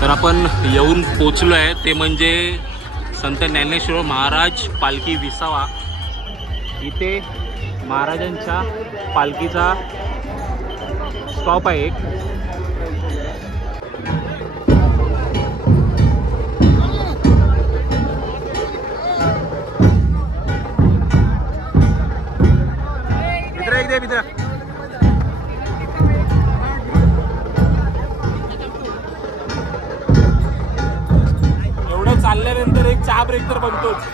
तर आपण येऊन पोचलो आहे ते म्हणजे संत ज्ञानेश्वर महाराज पालखी विसावा। इथे महाराजांच्या पालखीचा स्टॉप आहे एक। मित्र एवढं चालल्यानंतर एक चहा ब्रेक तर बनतोच।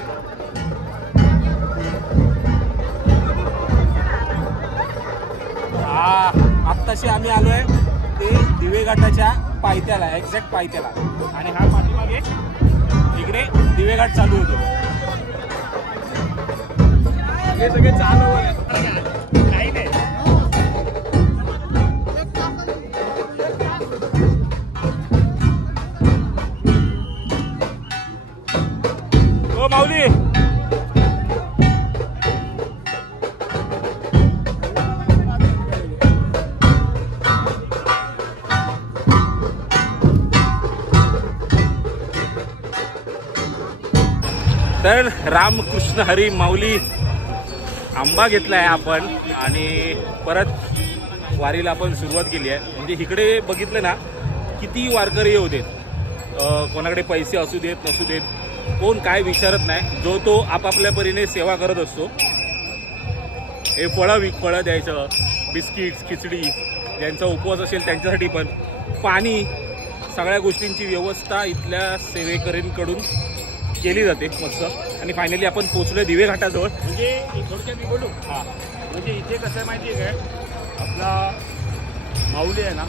आत्ताशी आम्ही आलोय ते दिवे घाटाच्या पायथ्याला, एक्झॅक्ट पायथ्याला, आणि हा पाठीमागे इकडे दिवे घाट चालू होतो। हे सगळे चालू काही नाही। ओ माऊली, तर रामकृष्ण हरी माऊली आंबा घेतलाय आपण आणि परत वारीला आपण सुरुवात केली आहे। म्हणजे इकडे बघितलं ना किती वारकरी येऊ देत, कोणाकडे पैसे असू देत नसू देत, कोण काय विचारत नाही, जो तो आपापल्या परीने सेवा करत असतो। हे फळं द्यायचं, बिस्किट्स, खिचडी, ज्यांचा उपवास असेल त्यांच्यासाठी पण पाणी, सगळ्या गोष्टींची व्यवस्था इथल्या सेवेकरींकडून केली जाते मस्त। आणि फायनली आपण पोहोचलोय दिवे घाटाजवळ। म्हणजे थोडक्यात मी बोलू, म्हणजे इथे कसं आहे माहिती आहे काय, आपला माऊली आहे ना,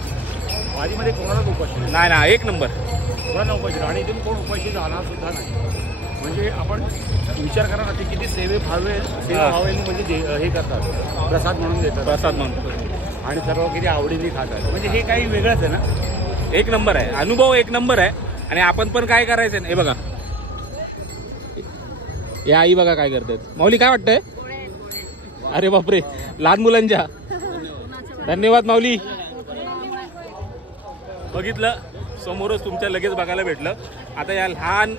वारीमध्ये कोणालाच उपाशी नाही ना, एक नंबर कोणाला उपाशी, आणि इथून कोण उपाशी जाणार सुद्धा नाही। म्हणजे आपण विचार करा ना, ते किती सेवा भावेने म्हणजे हे करतात, प्रसाद म्हणून देतात, प्रसाद म्हणून, आणि सर्व किती आवडीने खातात। म्हणजे हे काही वेगळंच आहे ना, एक नंबर आहे, अनुभव एक नंबर आहे। आणि आपण पण काय करायचं ना, हे बघा या आई बघा काय करतात। माऊली काय वाटतंय? अरे बापरे, लहान मुलांच्या, धन्यवाद माऊली। बघितलं समोरच तुमच्या लगेच बघायला भेटलं। आता या लहान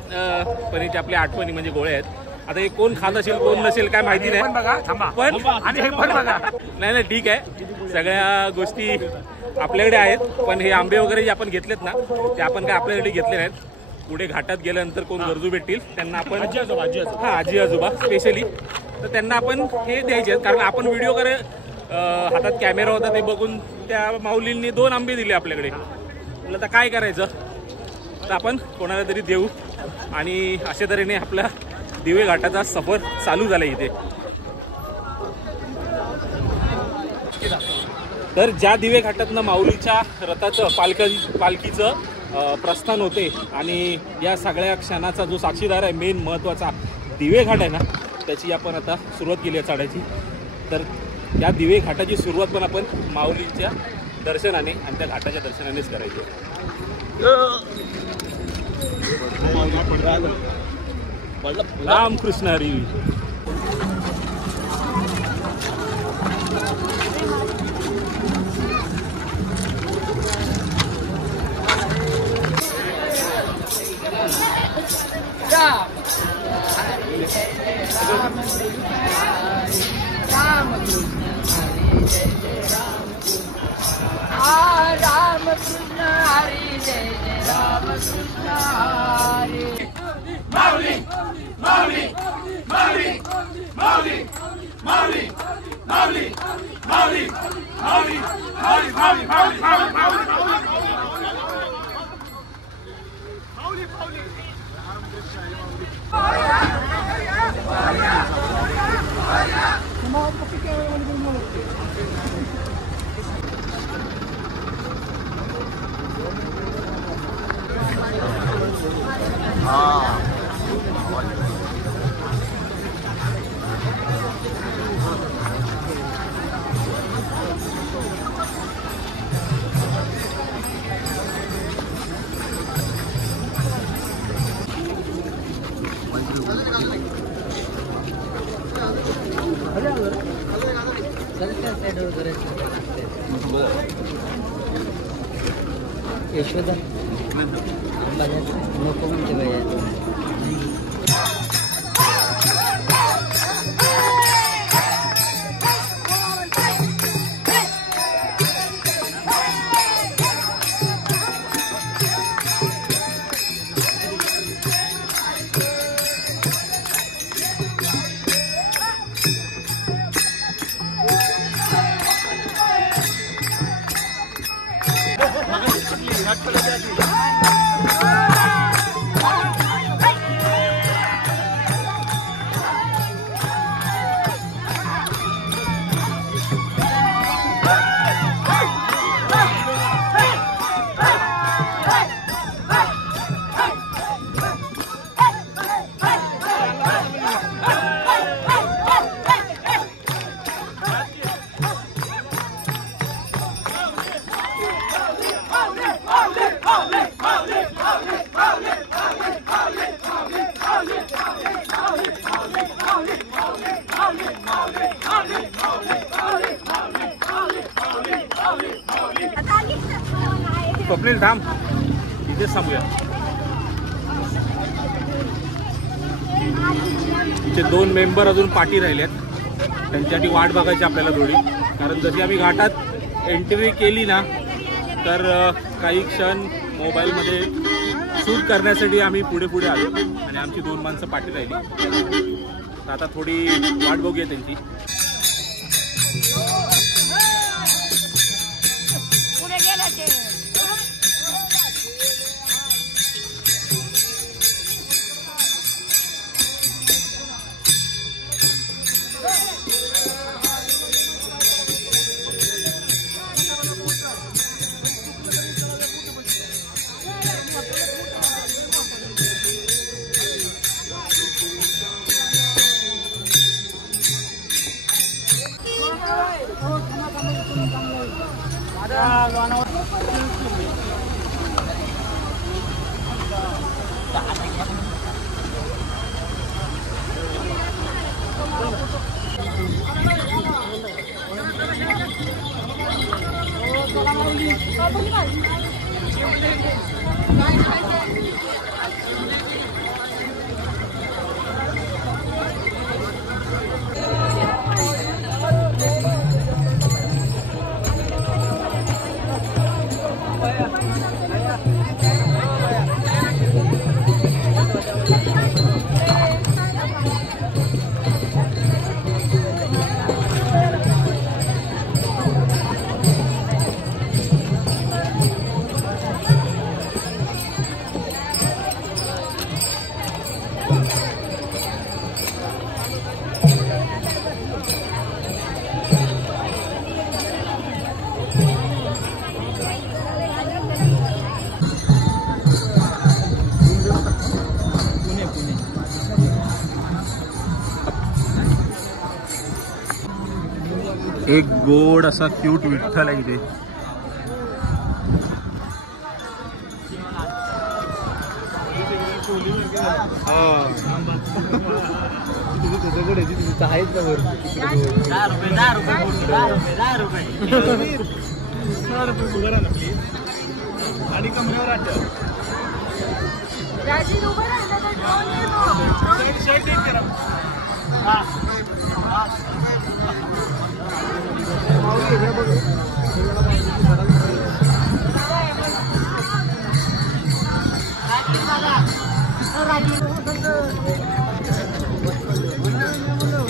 पणीच्या आपल्या आठवणी म्हणजे गोळ्या आहेत। आता हे कोण खात असेल कोण नसेल काय माहिती नाही, पण आणि हे पण बघा, नाही ठीक आहे, सगळ्या गोष्टी आपल्याकडे आहेत। पण हे आंबे वगैरे जे आपण घेतलेत ना, ते आपण काय आपल्याकडे घेतले नाहीत। पुढे घाटात गेल्यानंतर कोण गरजू भेटतील त्यांना आपण आजी आजोबा स्पेशली, तर त्यांना आपण हे द्यायचे। कारण आपण व्हिडिओ करे हातात कॅमेरा होता ते बघून त्या माऊलींनी 2 आंबे दिले आपल्याकडे। म्हटलं तर काय करायचं, तर आपण कोणाला तरी देऊ। आणि अशा तऱ्हेने आपला दिवे घाटाचा सफर चालू झाला इथे। तर ज्या दिवे घाटातनं माऊलीच्या रथाचं पालखीचं प्रस्थान होते आणि या सगळ्या क्षणाचा जो साक्षीदार आहे, मेन महत्त्वाचा दिवे घाट आहे ना, त्याची आपण आता सुरुवात केली आहे चढायची। तर या दिवे घाटाची सुरुवात पण आपण माऊलींच्या दर्शनाने आणि त्या घाटाच्या दर्शनानेच करायची। रामकृष्ण हरी। रामकृष्ण हरी जय जय रामकृष्ण हरी। माऊली माऊली माऊली माऊली माऊली माऊली माऊली माऊली माऊली माऊली माऊली यशोदा नको म्हणते भैया. स्वप्नील थांब, इथेच थांबूया. तिचे 2 मेंबर अजून पाठी राहिलेत, त्यांच्यासाठी वाट बघायची आपल्याला थोडी. कारण जशी आम्ही घाटात एंट्री केली ना तर काही क्षण मोबाईलमध्ये शूट करण्यासाठी आम्ही पुढे पुढे आलो आणि आमची 2 माणसं पाठी राहिली. तर आता थोडी वाट बघूया त्यांची. एक गोड असा क्यूट विठ्ठल आहे इथे. आणि कमरेवर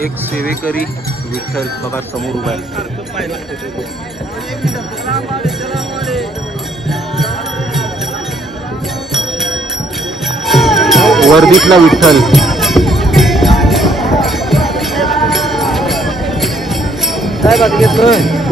एक सेवेकरी विठ्ठल बघा समोर उभा आहे. वर्दीतला विठ्ठल. काय बात घेतलं.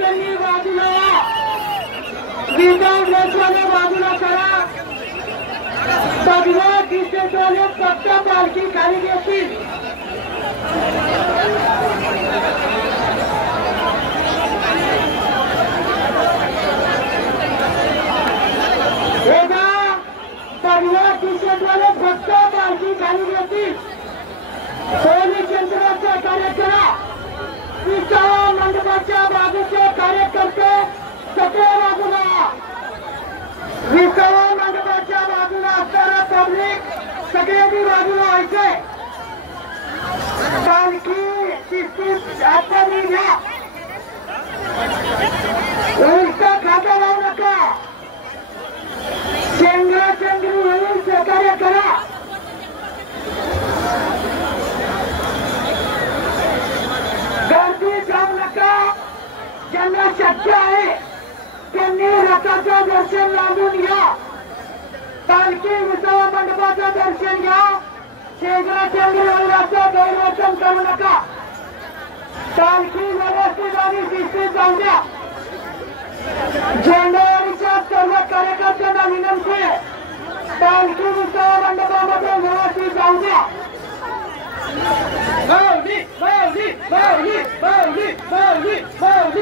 त्यांनी बाजूला विदाऊट रस्त्याने बाजूला करा. सगळ्या दिशेने फक्त पालखी खाली घेतील. सगळ्या दिशेने फक्त पालखी खाली घेतील. पोलीस यंत्रणाचा कार्यकर्ता विसावा मंडपाच्या बाजूचे कार्यकर्ते सगळे बाजूला. विसावा मंडपाच्या बाजूला असणारा पब्लिक सगळ्यांनी बाजूला व्हायचे. पालखी शिस्तीत हाताने घ्या. उलटा खाता लावू नका. चेंगराचेंगरी होईल सहकार्य करा. गर्दी जाऊ नका. ज्यांना शक्य आहे त्यांनी रथाचं दर्शन लावून घ्या. पालखी विसावा मंडपाचं दर्शन घ्या. चेंगराचेंगरी होईल असं गैरवर्तन करू नका. पालखी व्यवस्थित आणि शिस्तीत जाऊ द्या. झेंडावाडीच्या सर्व कार्यकर्त्यांना विनंती आहे, पालखी विसावा मंडपामध्ये व्यवस्थित जाऊ द्या. माऊली माऊली माऊली माऊली माऊली माऊली